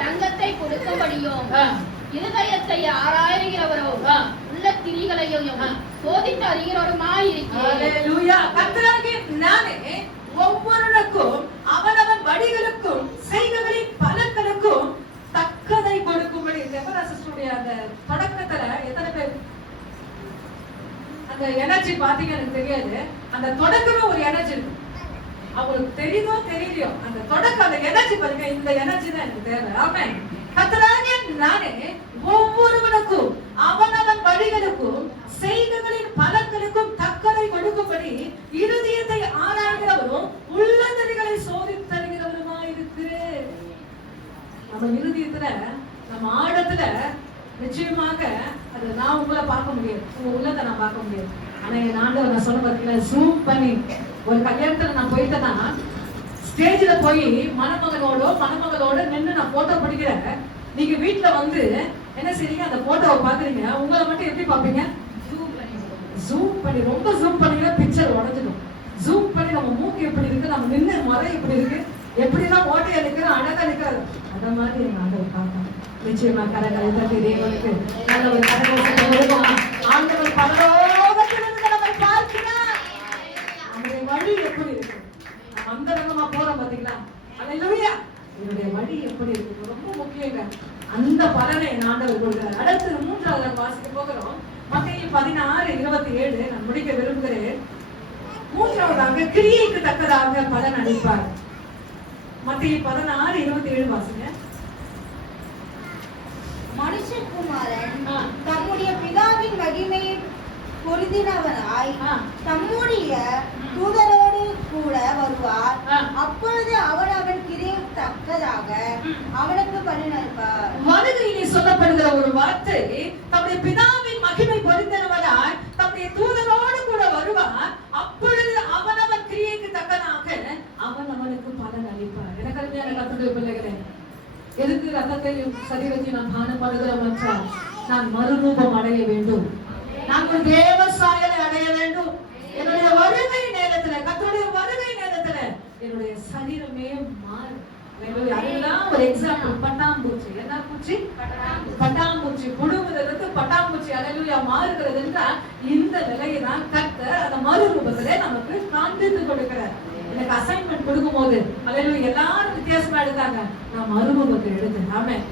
தங்கத்தை கொடுக்கும்படியும் இருதயத்தை ஆராய்கிறவரும் உள்ள கிரிகளையும் சோதித்து அறிகிறவருமாயிருக்கிறேன். ஹalleluya. கர்த்தராகிய நானே ஒவ்வொருவனுக்கும் அவனவன் வழிகளுக்கும் செய்கைகளின் பலன்களுக்கும் தக்கதை கொடுக்கும்படி. சிஸ்டருடைய அந்த தொடக்கத்துல எத்தனை பேர் அந்த எனர்ஜி பாத்தீங்க? எனக்கு தெரியாது. அந்த தொடக்கமே ஒரு எனர்ஜி இருக்கும். அவங்களுக்கு தெரியுதோ தெரியலையோ அந்த தொடக்கம், அந்த எனர்ஜி பாருங்க. இந்த எனர்ஜி தான் எனக்கு தேவை. ஆமென். கர்த்தராகிய நானே ஒவ்வொருவனுக்கும் அவனவன் வழிகளுக்கும் செய்கைகளின் பலன்களுக்கும் தக்கதை கொடுக்கும்படி இருதயத்தை ஆராய்கிறவரும் உள்ளந்தரிகளை சோதித்தருகிறவருமாய் இருக்கிறேன். நம்ம இருதயத்துல, நம்ம ஆழத்துல நிச்சயமாக அது நான் உங்களை பார்க்க முடியாது, உங்க உள்ளத்தை நான் பார்க்க முடியாது. ஆனா என் ஆண்டவர் நான் சொன்ன பார்த்தீங்களா, ஜூம் பண்ணி ஒரு கல்யாணத்துல நான் போயிட்டேன்னா ஸ்டேஜ்ல போய் மணமகளோட நின்று நான் போட்டோ பிடிக்கிறேன். நீங்க வீட்டுல வந்து என்ன செய்றீங்க? அந்த போட்டோவை பாக்குறீங்க. உங்களை மட்டும் எப்படி பாப்பீங்க? ஜூம் பண்ணி, ரொம்ப ஜூம் பண்ணீங்கன்னா பிக்சர் உடஞ்சிடும். ஜூம் பண்ணி நம்ம மூக்கு எப்படி இருக்கு, நம்ம நின்று முறை எப்படி இருக்கு, எப்படிலாம் ஓட்டையா நிக்கிறோம், அழகா நிக்கிறது, அத மாதிரி எங்க ஆண்டவர் பார்க்கணும். நிச்சயமா கரங்களை தட்டி தேவனுக்கு நல்ல ஒரு கரகோஷம். ஆண்டவர் பரலோகத்திலிருந்து நம்மை பார்க்கிறார். அவருடைய வழி எப்படி இருக்கு? அந்த ரங்கமா போறோம் பாத்தீங்களா? அல்லேலூயா. என்னுடைய வழி எப்படி இருக்கு ரொம்ப முக்கியங்க. அந்த பலனை ஆண்டவர் கொடுக்கிறார். அடுத்து மூன்றாவது வாசிக்க போகிறோம். மத்தேயு 16:27 நான் முடிக்க விரும்புகிறேன். மூன்றாவதாக கிரியைக்கு தக்கதாக பலன் அளிப்பார். மத்தேயு 16:27 வாசிங்க. மனுஷகுமாரன் தம்முடைய பிதாவின் மகிமையை பொருந்தினவராய் தம்முடைய தூதரோடு கூட வருவார். அப்பொழுது அவன் கிரியைக்கு தக்கதாக அவனுக்கு பலன் அளிப்பார். வருகையிலே சொல்லப்படுகிற ஒரு வார்த்தை, தம்முடைய பிதாவின் மகிமை பொருந்தினவராய் தம்முடைய தூதரோடு கூட வருவார். அப்பொழுது அவனவன் கிரியைக்கு தக்கதாக அவனுக்கு பலன் அளிப்பார். எனக்கு அருமையான கர்த்தருடைய பிள்ளைகளே, எதுக்கு ரத்தத்தையும் சரீரத்தையும் நான் தானம் பண்ணுகிறோம் என்றால், நான் மறுரூபம் அடைய வேண்டும், நான் ஒரு தேவ சாயலை அடைய வேண்டும். என்னுடைய வருகை நேரத்துல, கர்த்தருடைய வருகை நேரத்துல என்னுடைய சரீரமே மாறும். அதெல்லாம் ஒரு எக்ஸாம்பிள். பட்டாம்பூச்சி, என்ன பூச்சி? பட்டாம்பூச்சி. புழுவதிலிருந்து பட்டாம்பூச்சி அல்லேலூயா மாறுகிறது என்றால் இந்த நிலையை தான் கர்த்தர் அந்த மறுரூபத்திலே நமக்கு காண்பித்து கொடுக்கிறார். எனக்கு அசைன்மெண்ட் கொடுக்கும் போது அல்லேலூயா எல்லாரும் வித்தியாசமா எடுத்தாங்க. நான் மறுரூபத்தை எடுத்தேன். ஆமென்.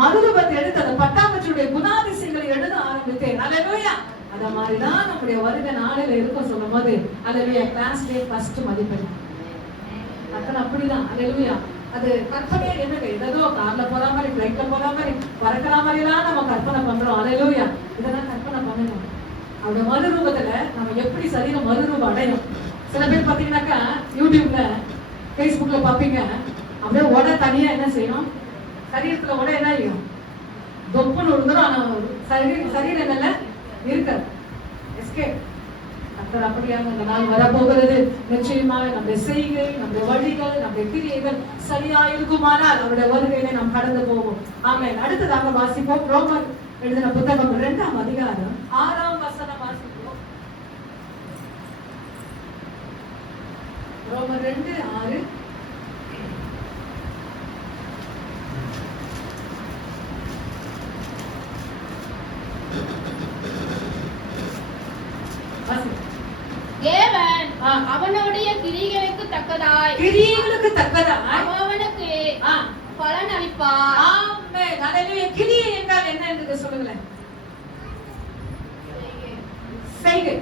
மறுரூபத்தை எடுத்து அந்த பட்டாம்பூச்சியுடைய குணாதிசயங்களை எழுத ஆரம்பித்தேன். அல்லேலூயா. அத மாதிரிதான் நம்முடைய வருகை நாளில இருக்க சொல்லும் போது அல்லேலூயா கிளாஸ்லயே ஃபர்ஸ்ட் மதிப்பெண். அத்தனை அப்படிதான். அல்லேலூயா. அது கற்பனை என்னங்க? ஏதோ கார்ல போற மாதிரி, பிளைட்ல போற மாதிரி, பறக்கிற மாதிரி எல்லாம் நம்ம கற்பனை பண்றோம். அல்லேலூயா. இதெல்லாம் கற்பனை பண்ணணும். அவருடைய மறுரூபத்துல நம்ம எப்படி சரீரம் மறுரூபம் அடையும்? சில பேர் பாத்தீங்கன்னாக்கா யூடியூப்ல, பேஸ்புக்ல பாப்பீங்க, அப்படியே உடை தனியா என்ன செய்யும்? சரீரத்துல உடை என்ன செய்யும்? தொப்புன்னு விழுந்துடும். ஆனா சரீரம் என்னல்ல இருக்காது. எஸ்கேப். கர்த்தர் அப்படியாக இந்த நாள் வரப்போகிறது. நிச்சயமாக நம்முடைய செய்கை, நம்முடைய வழிகள், நம்முடைய கிரியைகள் சரியா இருக்குமானால் அவருடைய வருகையிலே நாம் கடந்து போவோம். ஆமென். அடுத்ததாக வாசிப்போம். ரோமர் எழுதின புத்தகம் 2ஆம் அதிகாரம் 6ஆம் வசனம் வாசிப்போம். ரோமர் 2:6. தேவன் அவனுடைய கிரியைகளுக்கு தக்கதாய் அவனுக்கு பலன் அளிப்பார். ஆமென். ஹல்லேலூயா. கிரியை என்றால் என்ன என்று சொல்லுங்களேன். செய்கை,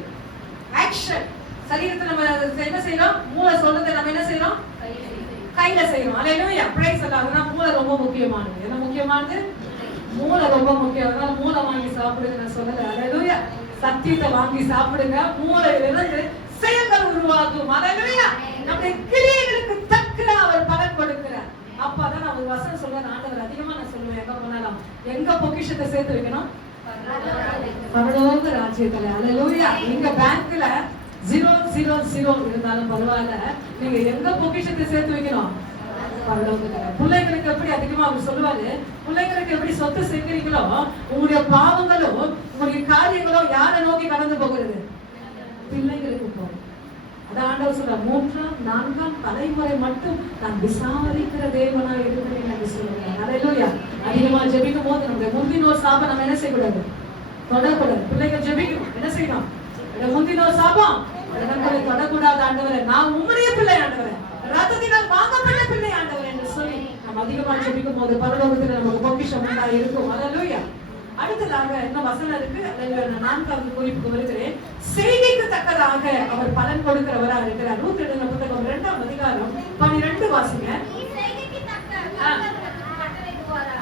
ஆக்ஷன். சரீரத்துல நம்ம என்ன செய்றோம்? மூளை சொல்றதை நம்ம என்ன செய்றோம்? கையில செய்றோம். ஹல்லேலூயா. பிரைஸ் அல்லாஹ். அதனால மூளை ரொம்ப முக்கியமானது. என்ன முக்கியமானது? மூளை ரொம்ப முக்கியம். அதனால மூளை வாங்கி சாப்பிடுங்க நான் சொல்லல. ஹல்லேலூயா. சத்தியத்தை வாங்கி சாப்பிடுங்க. மூளையிலிருந்து செயல்கள் உருவாகும். ஹல்லேலூயா. நம்முடைய கிரியைகளுக்கு தக்க அவர் பலன் கொடுக்கிறார். அப்பதான் நான் ஒரு வசனம் சொல்றேன். ஆண்டவர் அதிகமா நான் சொல்லுவேன். எங்க போனாலும் எங்க பொக்கிஷத்தை சேர்த்து வைக்கணும்? பரலோக ராஜ்யத்துல. ஹல்லேலூயா. எங்க பேங்க்ல 000 இருந்தாலும் பரவாயில்ல, நீங்க எங்க பொக்கிஷத்தை சேர்த்து வைக்கணும்? பரலோகத்துல. பிள்ளைங்களுக்கு எப்படி அதிகமா அவர் சொல்லுவாரு, பிள்ளைங்களுக்கு எப்படி சொத்து சேர்க்கிறீங்களோ உங்களுடைய பாவங்களும் உங்களுடைய காரியங்களும் யாரை நோக்கி கடந்து போகிறது? பிள்ளைங்களுக்கு போகும். அதான் ஆண்டவர் சொல்றார், 3ஆம் 4ஆம் தலைமுறை மட்டும் நான் விசாரிக்கிற தேவனா இருக்கிறேன் என்று சொல்லுவார். ஹல்லேலூயா. அதிகமா ஜெபிக்கும் போது நம்முடைய முந்தினோர் சாபம் நம்ம என்ன செய்யக்கூடாது, தொடக்கூடாது. பிள்ளைகள் ஜெபிக்கணும், என்ன செய்யணும், முந்தினோர் சாபம் தொடக்கூடாது ஆண்டவரே, நான் உம்முடைய பிள்ளை ஆண்டவரே, ரத்தத்தினால் வாங்கப்பட்ட பிள்ளை ஆண்டவரே என்று சொல்லி நம்ம அதிகமா ஜெபிக்கும் போது பரலோகத்துல நமக்கு பொக்கிஷம் இருக்கும். அல்லேலூயா. அடுத்ததாக என்ன வசனம் இருக்கு, அல்லேலூயா. 4வது குறிப்புக்கு வருகிறேன். செய்திக்கு தக்கதாக அவர் பலன் கொடுக்கிறவரா இருக்கிறார். ரூத் எழுதின புத்தகம் 2ஆம் அதிகாரம் 12 வாசிங்க.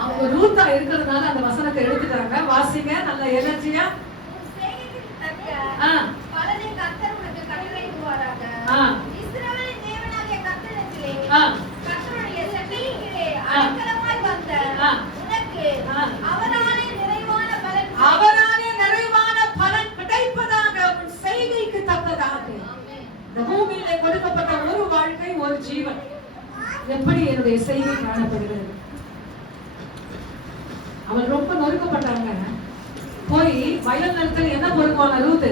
அவங்க ரூத்தா இருக்கிறதுனால அந்த வசனத்தை எடுத்துட்டாங்க. வாசிங்க நல்ல எனர்ஜியா. அவராலே நிறைவான பலன் கிடைப்பதாக, உன் செய்கைக்கு தக்கதாக. இந்த பூமியிலே கொடுக்கப்பட்ட ஒரு வாழ்க்கை, ஒரு ஜீவன் எப்படி என்னுடைய செய்கை காணப்படுகிறது. அவள் ரொம்ப நொறுக்கப்பட்டாங்க. போய் வயல் நிலத்துல என்ன பொறுக்குவாங்க, ரூத்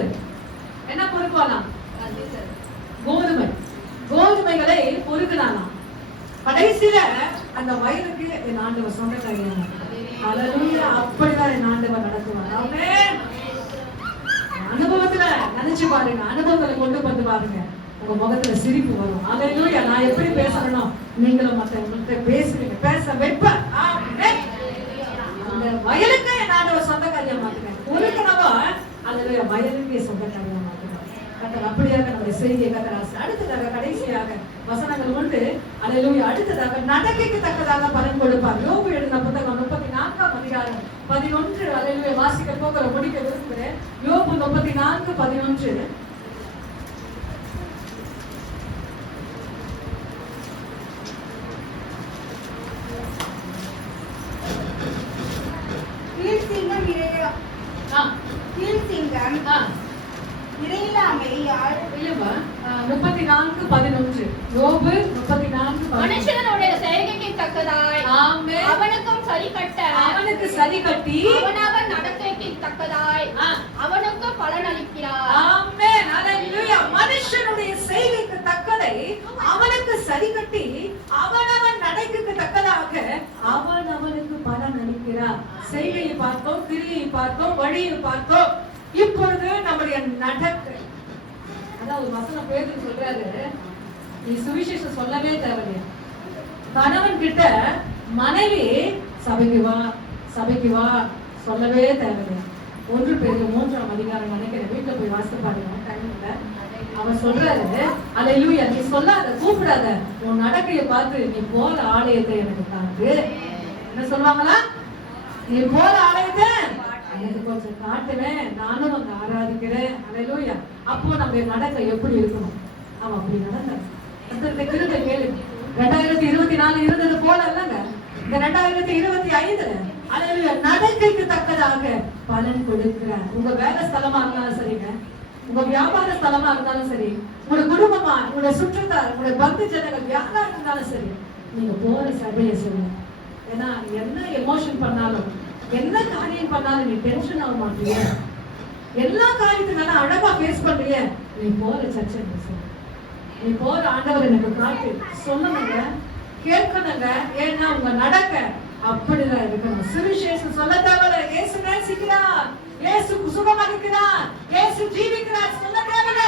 என்ன பொறுக்குவானா, கோதுமைகளை பொறுக்குனாலாம். கடைசியில அந்த வயலுக்கு என் ஆண்டவர் சொந்தக்காரியா. அல்லேலூயா. அப்படிதான் என் ஆண்டவர் நடத்துவார். ஆமென். அனுபவத்துல நினைச்சு பாருங்க, அனுபவங்களை கொண்டு வந்து பாருங்க, உங்க முகத்துல சிரிப்பு வரும். அல்லேலூயா. நான் எப்படி பேசணும், நீங்களும் மத்தவங்கள்ட்ட பேசுவீங்க, பேச வைப்பேன். ஆமென். அந்த வயலுக்கு என் ஆண்டவர் சொந்தக்காரியா மாத்துவேன். ஒருக்கனவா அல்லேலூயா வயலுக்கே சொந்தக்காரியா மாத்துவேன். கர்த்தர் அப்படியாக நம்முடைய செய்தியை கர்த்தர். அடுத்ததாக கடைசியாக வசனங்கள் உண்டு. அல்லேலூயா. அடுத்ததாக நடக்கைக்கு தக்கதாக பலன் கொடுப்பார். யோபு எழுதின புத்தகம் 34ஆம் அதிகாரம் 11. அல்லேலூயா. வாசிக்க போகிற முடிக்க விரும்புகிறேன். யோபு 34:11. யோபு 34:11. மனுஷனுடைய செய்கைக்கு தக்கதாய் அவனுக்கும் சரி கட்ட, அவனுக்கு சரி கட்டி அவனவன் நடக்கைக்கு தக்கதாய் அவனுக்கு பலன் அளிக்கிறார். ஆமென். அல்லேலூயா. மனுஷனுடைய செய்கைக்கு தக்கதை அவனுக்கு சரி கட்டி அவனவன் நடக்கைக்கு தக்கதாக அவனுக்கு பலன் அளிக்கிறார். செய்கையை பார்த்தோம், கிரியை பார்த்தோம், வழியை பார்த்தோம். இப்பொழுது நம்முடைய நடக்கை, அதாவது வசனம் பேதுரு சொல்றாரு, நீ சுவிசேஷம் சொல்லவே தேவையில்லை. கணவன் கிட்ட மனைவி சபைக்கு வா சொல்லவே தேவையில்லை. 1 பேதுரு 3ஆம் அதிகாரம் நினைக்கிறேன், வீட்டுல போய் வாசித்து பாருங்க டைம்ல. அவன் சொல்றாரு, அல்லேலூயா, நீ சொல்லாத, கூப்பிடாத, உன் நடக்கையை பார்த்து நீ போற ஆலயத்தை எனக்கு காட்டு. என்ன சொல்லுவாங்களா, நீ போற ஆலயத்தை எனக்கு கொஞ்சம் காட்டுவேன், நானும் அங்க ஆராதிக்கிறேன். அல்லேலூயா. அப்போ நம்ம நடக்க எப்படி இருக்கணும், அவன் அப்படி நடந்தார். அந்த கிருபை கேளு. 2024 இருந்தது போல இல்லங்க, இந்த 2025 அல்லேலூயா நடக்கைக்கு தக்கதாக பலன் கொடுக்கிறார். உங்க வேலை ஸ்தலமா இருந்தாலும் சரிங்க, உங்க வியாபார ஸ்தலமா இருந்தாலும் சரி, உங்க குடும்பமா, உங்க சுற்றத்தார், உங்க பக்தி ஜனங்கள் யாரா இருந்தாலும் சரி, நீங்க போற சபையை சொல்லுங்க. ஏன்னா என்ன எமோஷன் பண்ணாலும், என்ன காரியம் பண்ணாலும் நீ டென்ஷன் ஆக மாட்டீங்க. எல்லா காரியத்துக்கும் அழகா பேஸ் பண்றீங்க. நீ போற சர்ச்சை சொல்லு, நீ போற ஆண்டவர் எனக்கு காட்டு சொல்லணுங்க, கேட்கணுங்க. ஏன்னா உங்க நடக்க அப்படிதான் இருக்கணும். சுவிசேஷம் சொல்ல தேவையில்ல. இயேசு நேசிக்கிறார், இயேசு சுகமளிக்கிறார், இயேசு ஜீவிக்கிறார் சொல்ல தேவையில்ல.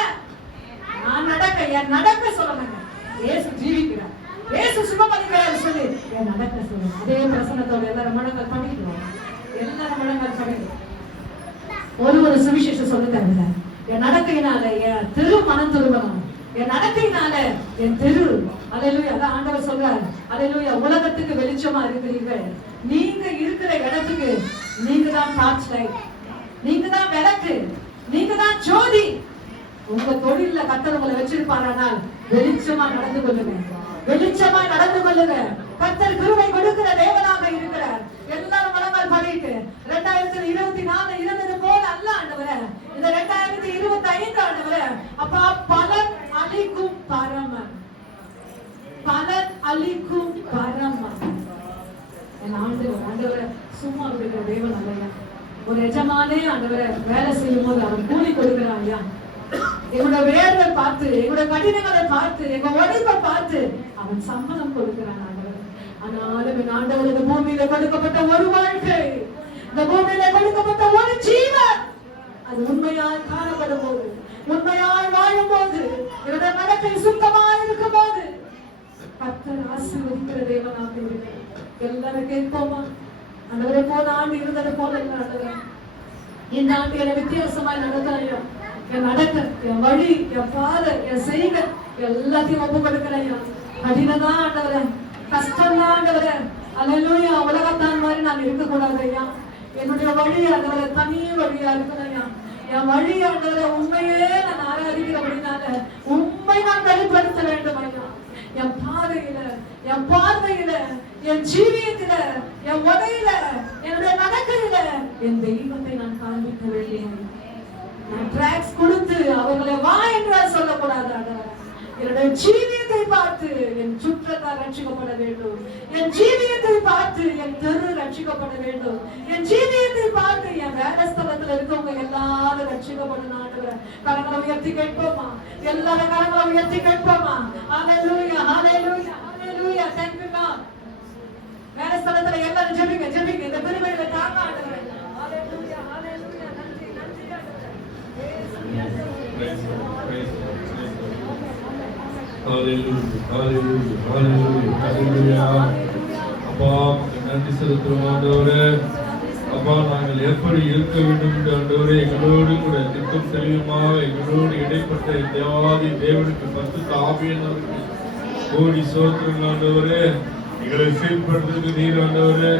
நான் நடக்க, என் நடக்க சொல்லணுங்க. இயேசு ஜீவிக்கிறார், இயேசு சுகமளிக்கிறார் சொல்லி என் நடக்க சொல்லணும். அதே பிரசனத்தோட எல்லாரும் மனங்கள் பண்ணிக்கிறோம், எல்லாரும் மனங்கள் பண்ணிக்கிறோம். ஒரு சுவிசேஷம் சொல்ல தேவையில்ல. என் நடக்கையினால என் திரு மனம் திரும்பணும், என் நடக்கையினால என் தெரு. அல்லேலூயா. அதான் ஆண்டவர் சொல்றார், அல்லேலூயா, உலகத்துக்கு வெளிச்சமா இருக்கிறீர்கள். நீங்க இருக்கிற இடத்துக்கு நீங்க தான் டார்ச் லைட், நீங்க தான் விளக்கு, நீங்க தான் ஜோதி. உங்க தொழில கர்த்தர் உங்களை வச்சிருப்பாரானால் வெளிச்சமா நடந்து கொள்ளுங்க, வெளிச்சமா நடந்து கொள்ளுங்க. கர்த்தர் கிருபை கொடுக்கிற தேவனாக இருக்கிறார். எல்லாரும் மனங்கள் பண்ணிட்டு 2024 இருந்தது போல அல்ல ஆண்டவரே, இந்த 2025 ஆண்டவரே அப்பா பலன் அளிக்கும் பரமன், பலன் அளிக்கும் பரமன். என் ஆண்டவரை சும்மா இருக்கிற தேவன் அல்லையா. ஒரு எஜமானே ஆண்டவரை வேலை செய்யும் போது அவன் கூலி கொடுக்கிறான் ஐயா. எங்களோட வேர்வை பார்த்து, எங்களோட கடினங்களை பார்த்து, எங்க உழைப்பை பார்த்து அவன் சம்பளம் கொடுக்கிறான் ஆண்டவர். ஆனாலும் என் ஆண்டவர் இந்த பூமியில கொடுக்கப்பட்ட ஒரு வாழ்க்கை, இந்த பூமியில கொடுக்கப்பட்ட ஒரு ஜீவன், அது உண்மையாய் காணப்படும் போது, உண்மையாய் வாழும் போது, என்னுடைய நடக்கை சுத்தமாய் இருக்கும் போது கர்த்தர் ஆசீர்வதிக்கிற தேவனாக இருக்கிறார். எல்லாரும் கேட்போமா? ஆண்டவரே, போன ஆண்டு இருந்தது போல இல்லை ஆண்டவரே, இந்த ஆண்டு என்னை வித்தியாசமாய் நடத்தாயா, என் நடக்க, என் வழி, என் பாதை, என் செய்கை எல்லாத்தையும் ஒப்பு கொடுக்கலையா. கடினதான் ஆண்டவரே, கஷ்டம்தான் ஆண்டவரே. அல்லேலூயா. உலகத்தான் மாதிரி நான் இருக்கக்கூடாது ஐயா. என்னுடைய வழி ஆண்டவரே தனி வழியா இருக்கணையா. என் வழி ஆண்டவரே உண்மையே நான் ஆராதிக்கிறபடினால உண்மை நான் வெளிப்படுத்த வேண்டும் ஐயா. என் பாதையில, என் பார்வையில, என் ஜீவியத்தில, என் உடையில, என்னுடைய நடக்கையில என் தெய்வத்தை நான் காண்பிக்க வேண்டும். நான் டிராக்ஸ் கொடுத்து அவர்களை வா என்றால் சொல்லக்கூடாது ஆண்டவரே. என்னுடைய ஜீவியத்தை பார்த்து என் சுற்றத்தார் ரட்சிக்கப்பட வேண்டும். என் ஜீவியத்தை பார்த்து என் தெரு ரட்சிக்கப்பட வேண்டும். என் ஜீவியத்தை பார்த்து என் வேலைஸ்தலத்துல இருக்கவங்க எல்லாரும் ரட்சிக்கப்படணும் ஆண்டவரே. கரங்களை உயர்த்தி கேட்போமா? எல்லாரும் கரங்களை உயர்த்தி கேட்போமா? ஹல்லேலூயா, ஹல்லேலூயா, ஹல்லேலூயா. Thank you Lord. வேலைஸ்தலத்துல எல்லாரும் ஜெபிங்க, ஜெபிங்க. இந்த பெருமையை தாங்க ஆண்டவரே. ஹல்லேலூயா, ஹல்லேலூயா. நன்றி, நன்றி ஆண்டவரே. Hallelujah, hallelujah, hallelujah, hallelujah. அப்பா நன்றி செலுத்துறோம் ஆண்டவரே. அப்பா நாங்கள் எப்படி இருக்க வேண்டும் என்று ஆண்டவரே எங்களோடு கூட திட்டம் தெளிவுமாக எங்களோடு இடைப்பட்ட தேவாதி தேவனுக்கு பரிசுத்த ஆவியானவருக்கு கோடி ஸ்தோத்திரம் ஆண்டவரே. எங்களை சீர்படுத்துறது நீர் ஆண்டவரே,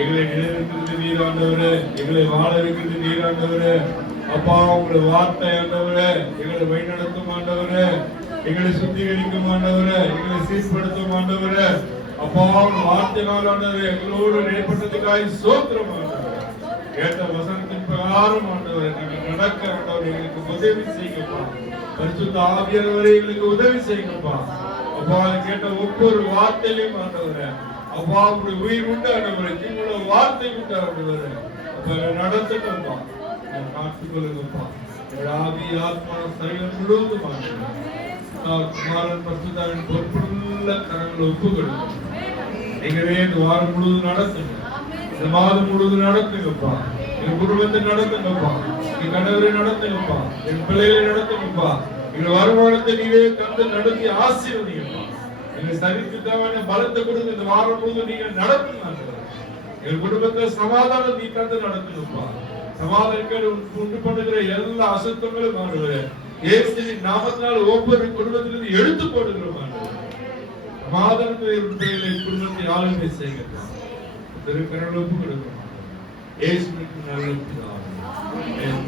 எங்களை நிலைநிறுத்துறது நீர் ஆண்டவரே, எங்களை வாழ வைக்கிறது நீர் ஆண்டவரே. அப்பா உங்களுடைய வார்த்தை ஆண்டவரே எங்களை வழிநடத்தும் ஆண்டவரே, எங்களை சுத்திகரிக்கும் ஆண்டவரே, எங்களை சீர்படுத்தும் ஆண்டவரே. அப்பா உங்க வார்த்தையினால் ஆண்டவரே எங்களோடு ஏற்பட்டதுக்காக ஸ்தோத்திரம் ஆண்டவரே. கேட்ட வசனத்தின் பிரகாரம் ஆண்டவரே நாங்கள் நடக்க ஆண்டவரே எங்களுக்கு உதவி செய்யுங்கப்பா. பரிசுத்த ஆவியானவரே எங்களுக்கு உதவி செய்யுங்கப்பா. அப்பா கேட்ட ஒவ்வொரு வார்த்தையிலையும் ஆண்டவரே அப்பா உங்களுடைய உயிர் உண்டு ஆண்டவரே, உங்களோட வார்த்தை உண்டு ஆண்டவரே. அப்ப நடத்தட்டும்பா, காத்துக் கொள்ளுங்கப்பா. ஆவி ஆத்மா சரீரம் முழுவதும் குமாரன் பரிசுத்தாவின் பொறுப்புள்ள கரங்களை ஒப்பு கொடுங்க. நீங்களே இந்த வாரம் முழுவதும் நடத்துங்க, இந்த மாதம் முழுவதும் நடத்துங்கப்பா. என் குடும்பத்தை நடத்துங்கப்பா, என் கணவரை நடத்துங்கப்பா, என் பிள்ளைகளை நடத்துங்கப்பா. எங்கள் வருமானத்தை நீங்களே தந்து நடத்தி ஆசீர்வதிங்கப்பா. எங்க சரிக்கு தேவையான பலத்தை கொடுத்து இந்த வாரம் முழுவதும் நீங்க நடத்துங்க. எங்கள் குடும்பத்தை சமாதானம் நீ தந்து நடத்துங்கப்பா. சமாதானத்தை உண்டு பண்ணுகிற எல்லா அசுத்தங்களும் ஆண்டவரே இயேசுவின் நாமத்தினால் ஒவ்வொரு குடும்பத்திலிருந்து எடுத்து போடுகிறோம். சமாதானத்தை குடும்பத்தை ஆளுமை செய்கிறோம். திருக்கரங்களை ஒப்பு கொடுக்கிறோம். இயேசுவின் நல்ல பிதாவே.